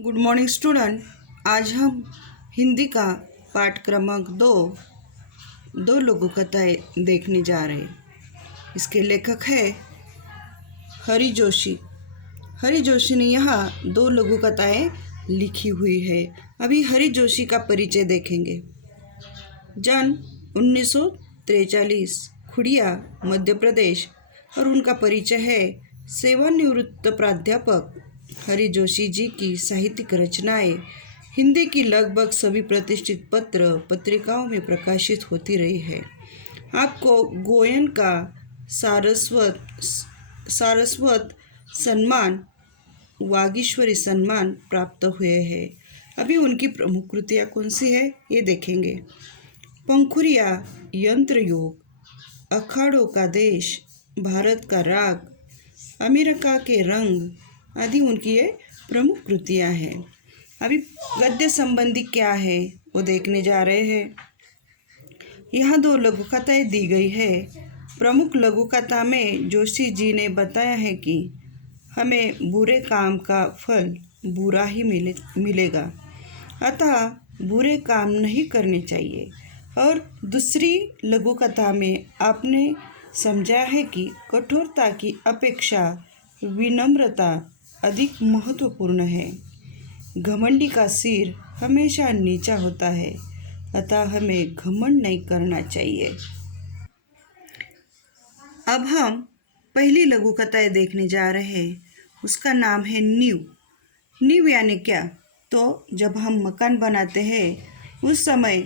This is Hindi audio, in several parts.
Good morning student. आज हम हिंदी का पाठ क्रमांक दो लघु कथाएँ देखने जा रहे हैं। इसके लेखक है हरि जोशी। हरि जोशी ने यहाँ दो लघु कथाएँ लिखी हुई है। अभी हरि जोशी का परिचय देखेंगे। जन्म 1943, खुड़िया, मध्य प्रदेश। और उनका परिचय है सेवानिवृत्त प्राध्यापक हरि जोशी जी की साहित्यिक रचनाएं हिंदी की लगभग सभी प्रतिष्ठित पत्र पत्रिकाओं में प्रकाशित होती रही है। आपको गोयन का सारस्वत सम्मान, वागीश्वरी सम्मान प्राप्त हुए हैं। अभी उनकी प्रमुख कृतियाँ कौन सी है ये देखेंगे। पंखुरिया, यंत्र योग, अखाड़ों का देश, भारत का राग, अमेरिका के रंग आदि उनकी ये प्रमुख कृतियाँ हैं। अभी गद्य संबंधी क्या है वो देखने जा रहे हैं। यहाँ दो लघु कथाएँ दी गई है। प्रमुख लघु कथा में जोशी जी ने बताया है कि हमें बुरे काम का फल बुरा ही मिलेगा, अतः बुरे काम नहीं करने चाहिए। और दूसरी लघु कथा में आपने समझा है कि कठोरता की अपेक्षा विनम्रता अधिक महत्वपूर्ण है। घमंडी का सिर हमेशा नीचा होता है, अतः हमें घमंड नहीं करना चाहिए। अब हम पहली लघु कथाएँ देखने जा रहे हैं। उसका नाम है नींव। नींव यानी क्या? तो जब हम मकान बनाते हैं उस समय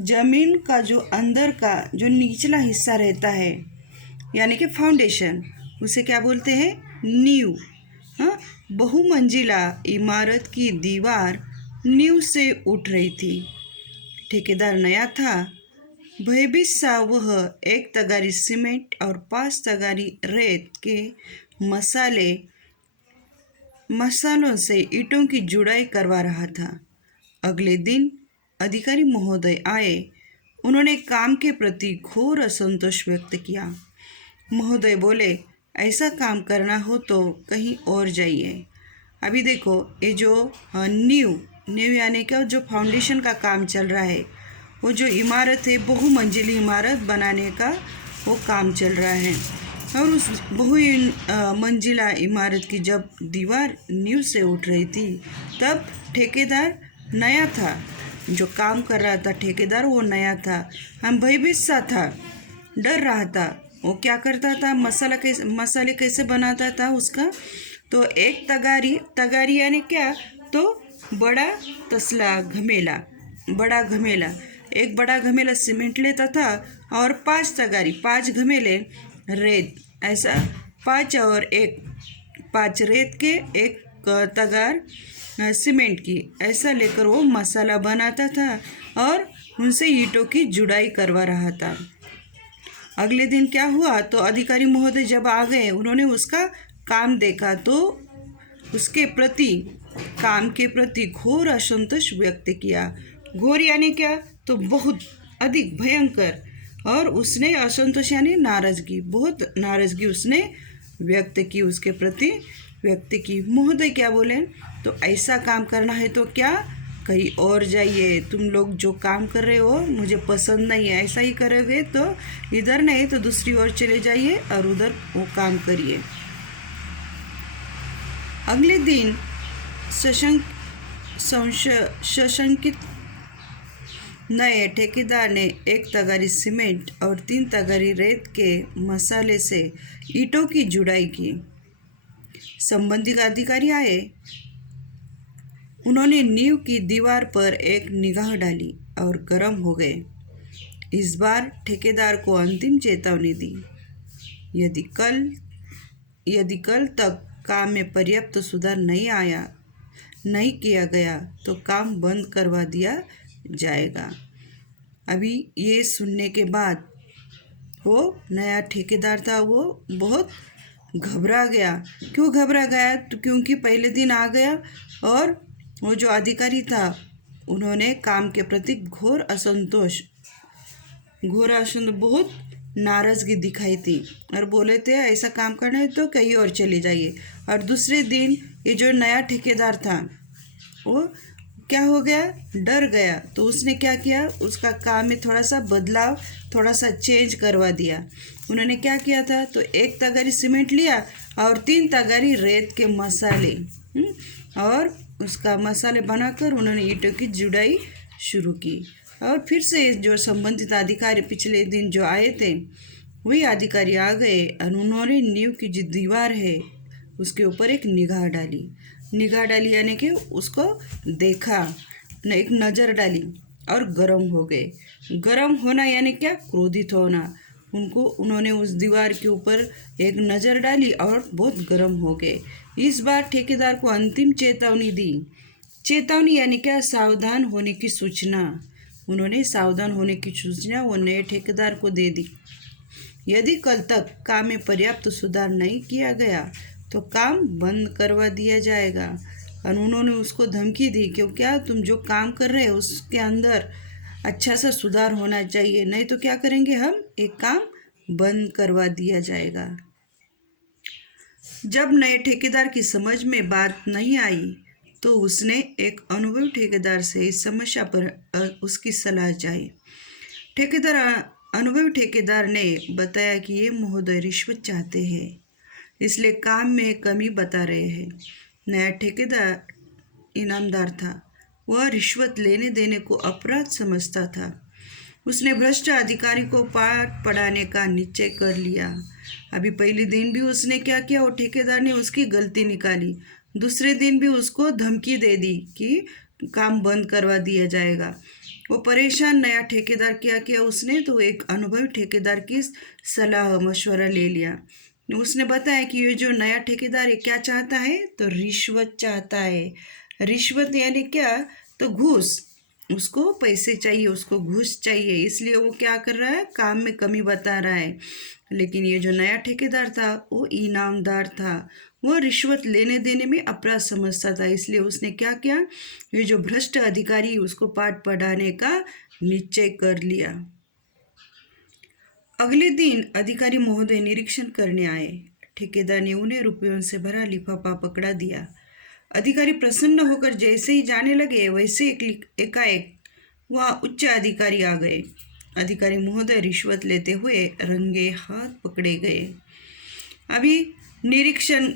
जमीन का जो अंदर का जो निचला हिस्सा रहता है यानी कि फाउंडेशन, उसे क्या बोलते हैं? नींव। हाँ, बहुमंजिला इमारत की दीवार नींव से उठ रही थी। ठेकेदार नया था। भयभीत सा वह 1 तगारी सीमेंट और 5 तगारी रेत के मसालों से ईंटों की जुड़ाई करवा रहा था। अगले दिन अधिकारी महोदय आए। उन्होंने काम के प्रति घोर असंतोष व्यक्त किया। महोदय बोले, ऐसा काम करना हो तो कहीं और जाइए। अभी देखो, ये जो नींव यानी क्या, जो फाउंडेशन का काम चल रहा है, वो जो इमारत है बहुमंजिली इमारत बनाने का वो काम चल रहा है। और उस मंजिला इमारत की जब दीवार नींव से उठ रही थी तब ठेकेदार नया था। जो काम कर रहा था ठेकेदार वो नया था। हम भयभीत सा था, डर रहा था। वो क्या करता था? मसाले कैसे बनाता था उसका? तो 1 तगारी यानी क्या? तो बड़ा तसला, घमेला, बड़ा घमेला, एक बड़ा घमेला सीमेंट लेता था और 5 तगारी, 5 घमेले रेत, ऐसा 5 और 1, 5 रेत के 1 तगार सीमेंट की, ऐसा लेकर वो मसाला बनाता था और उनसे ईंटों की जुड़ाई करवा रहा था। अगले दिन क्या हुआ? तो अधिकारी महोदय जब आ गए, उन्होंने उसका काम देखा तो उसके प्रति, काम के प्रति घोर असंतोष व्यक्त किया। घोर यानी क्या? तो बहुत अधिक भयंकर। और उसने असंतोष यानी नाराजगी, बहुत नाराजगी उसने व्यक्त की, उसके प्रति व्यक्त की। महोदय क्या बोले? तो ऐसा काम करना है तो क्या, कहीं और जाइए। तुम लोग जो काम कर रहे हो मुझे पसंद नहीं है। ऐसा ही करोगे तो इधर नहीं तो दूसरी ओर चले जाइए और उधर वो काम करिए। अगले दिन सशंकित नए ठेकेदार ने 1 तगारी सीमेंट और 3 तगारी रेत के मसाले से ईंटों की जुड़ाई की। संबंधित अधिकारी आए। उन्होंने नींव की दीवार पर एक निगाह डाली और गर्म हो गए। इस बार ठेकेदार को अंतिम चेतावनी दी। यदि कल तक काम में पर्याप्त सुधार नहीं किया गया तो काम बंद करवा दिया जाएगा। अभी ये सुनने के बाद वो नया ठेकेदार था, वो बहुत घबरा गया। क्यों घबरा गया? तो क्योंकि पहले दिन आ गया और वो जो अधिकारी था उन्होंने काम के प्रति घोर असंतोष, बहुत नाराज़गी दिखाई थी और बोले थे ऐसा काम करना है तो कहीं और चले जाइए। और दूसरे दिन ये जो नया ठेकेदार था वो क्या हो गया, डर गया। तो उसने क्या किया, उसका काम में थोड़ा सा बदलाव, थोड़ा सा चेंज करवा दिया। उन्होंने क्या किया था, तो 1 तगारी सीमेंट लिया और 3 तगारी रेत के मसाले, और उसका मसाले बनाकर उन्होंने ईंटों की जुड़ाई शुरू की। और फिर से जो संबंधित अधिकारी पिछले दिन जो आए थे, वही अधिकारी आ गए और उन्होंने नींव की जो दीवार है उसके ऊपर एक निगाह डाली यानी कि उसको देखा, एक नज़र डाली और गर्म हो गए। गर्म होना यानी क्या, क्रोधित होना। उन्होंने उस दीवार के ऊपर एक नज़र डाली और बहुत गर्म हो गए। इस बार ठेकेदार को अंतिम चेतावनी दी। चेतावनी यानी क्या, सावधान होने की सूचना। उन्होंने सावधान होने की सूचना वो नए ठेकेदार को दे दी। यदि कल तक काम में पर्याप्त सुधार नहीं किया गया तो काम बंद करवा दिया जाएगा। और उन्होंने उसको धमकी दी कि क्या तुम जो काम कर रहे हो उसके अंदर अच्छा सा सुधार होना चाहिए, नहीं तो क्या करेंगे हम, एक काम बंद करवा दिया जाएगा। जब नए ठेकेदार की समझ में बात नहीं आई तो उसने एक अनुभवी ठेकेदार से इस समस्या पर उसकी सलाह चाही। अनुभवी ठेकेदार ने बताया कि ये महोदय रिश्वत चाहते हैं, इसलिए काम में कमी बता रहे हैं। नया ठेकेदार इनामदार था, वह रिश्वत लेने देने को अपराध समझता था। उसने भ्रष्ट अधिकारी को पाठ पढ़ाने का निश्चय कर लिया। अभी पहले दिन भी उसने क्या किया, वो ठेकेदार ने उसकी गलती निकाली। दूसरे दिन भी उसको धमकी दे दी कि काम बंद करवा दिया जाएगा। वो परेशान नया ठेकेदार क्या किया उसने, तो एक अनुभवी ठेकेदार की सलाह मशवरा ले लिया। उसने बताया कि ये जो नया ठेकेदार है क्या चाहता है, तो रिश्वत चाहता है। रिश्वत यानी क्या, तो घूस। उसको पैसे चाहिए, उसको घूस चाहिए, इसलिए वो क्या कर रहा है, काम में कमी बता रहा है। लेकिन ये जो नया ठेकेदार था वो ईनामदार था, वो रिश्वत लेने देने में अपराध समझता था। इसलिए उसने क्या किया, ये जो भ्रष्ट अधिकारी उसको पाठ पढ़ाने का निश्चय कर लिया। अगले दिन अधिकारी महोदय निरीक्षण करने आए। ठेकेदार ने उन्हें रुपयों से भरा लिफाफा पकड़ा दिया। अधिकारी प्रसन्न होकर जैसे ही जाने लगे वैसे एकाएक वहाँ उच्च अधिकारी आ गए। अधिकारी महोदय रिश्वत लेते हुए रंगे हाथ पकड़े गए। अभी निरीक्षण,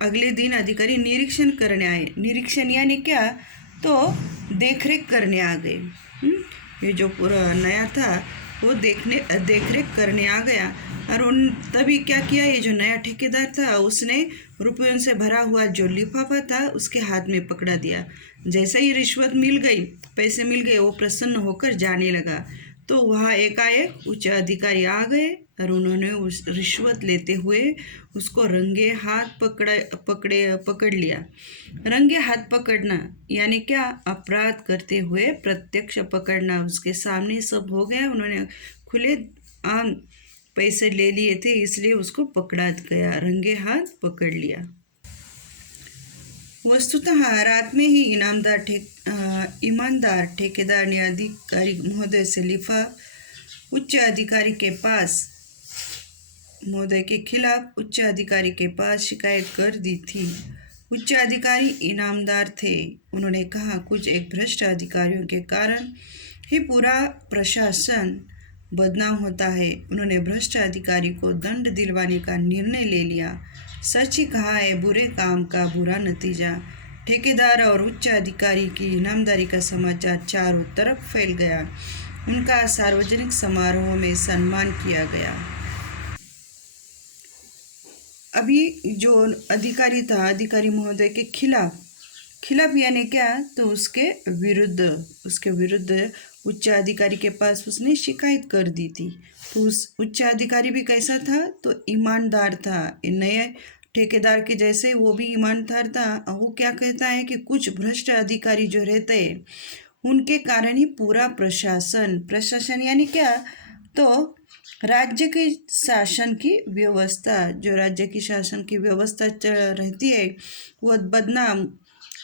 अगले दिन अधिकारी निरीक्षण करने आए। निरीक्षण यानी क्या, तो देखरेख करने आ गए। ये जो पूरा नया था वो देखरेख करने आ गया। और तभी क्या किया, ये जो नया ठेकेदार था उसने रुपयों से भरा हुआ जो लिफाफा था उसके हाथ में पकड़ा दिया। जैसे ही रिश्वत मिल गई, पैसे मिल गए, वो प्रसन्न होकर जाने लगा। तो वहाँ एकाएक उच्च अधिकारी आ गए और उन्होंने उस रिश्वत लेते हुए उसको रंगे हाथ पकड़ लिया। रंगे हाथ पकड़ना यानी क्या, अपराध करते हुए प्रत्यक्ष पकड़ना। उसके सामने सब हो गया, उन्होंने खुले आम पैसे ले लिए थे, इसलिए उसको पकड़ा गया, रंगे हाथ पकड़ लिया। वस्तुतः रात में ही ईमानदार ठेकेदार ने अधिकारी महोदय से उच्च अधिकारी के खिलाफ उच्च अधिकारी के पास शिकायत कर दी थी। उच्च अधिकारी ईमानदार थे। उन्होंने कहा, कुछ एक भ्रष्ट अधिकारियों के कारण ही पूरा प्रशासन बदनाम होता है। उन्होंने भ्रष्ट अधिकारी को दंड दिलवाने का निर्णय ले लिया। सच ही कहा है, बुरे काम का बुरा नतीजा। ठेकेदार और उच्च अधिकारी की ईमानदारी का समाचार चारों तरफ फैल गया। उनका सार्वजनिक समारोह में सम्मान किया गया। अभी जो अधिकारी था, अधिकारी महोदय के खिलाफ यानी क्या, तो उसके विरुद्ध उच्च अधिकारी के पास उसने शिकायत कर दी थी। तो उस उच्च अधिकारी भी कैसा था, तो ईमानदार था। नए ठेकेदार के जैसे वो भी ईमानदार था। वो क्या कहता है कि कुछ भ्रष्ट अधिकारी जो रहते हैं उनके कारण ही पूरा प्रशासन यानी क्या, तो राज्य की शासन की व्यवस्था, जो राज्य की शासन की व्यवस्था रहती है वो बदनाम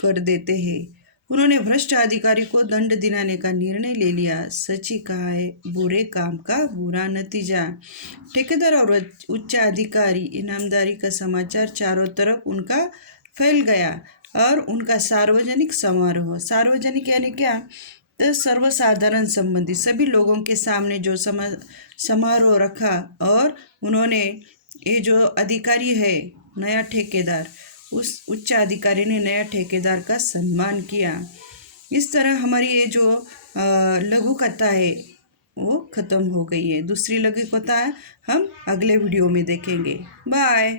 कर देते हैं। उन्होंने भ्रष्ट अधिकारी को दंड दिलाने का निर्णय ले लिया। सच ही कहा है, बुरे काम का बुरा नतीजा। ठेकेदार और उच्च अधिकारी ईमानदारी का समाचार चारों तरफ उनका फैल गया। और उनका सार्वजनिक समारोह, सार्वजनिक यानी क्या, तो सर्वसाधारण संबंधी सभी लोगों के सामने जो समारोह रखा, और उन्होंने ये जो अधिकारी है नया ठेकेदार, उस उच्च अधिकारी ने नया ठेकेदार का सम्मान किया। इस तरह हमारी ये जो लघु कथा है वो ख़त्म हो गई है। दूसरी लघु कथा हम अगले वीडियो में देखेंगे। बाय।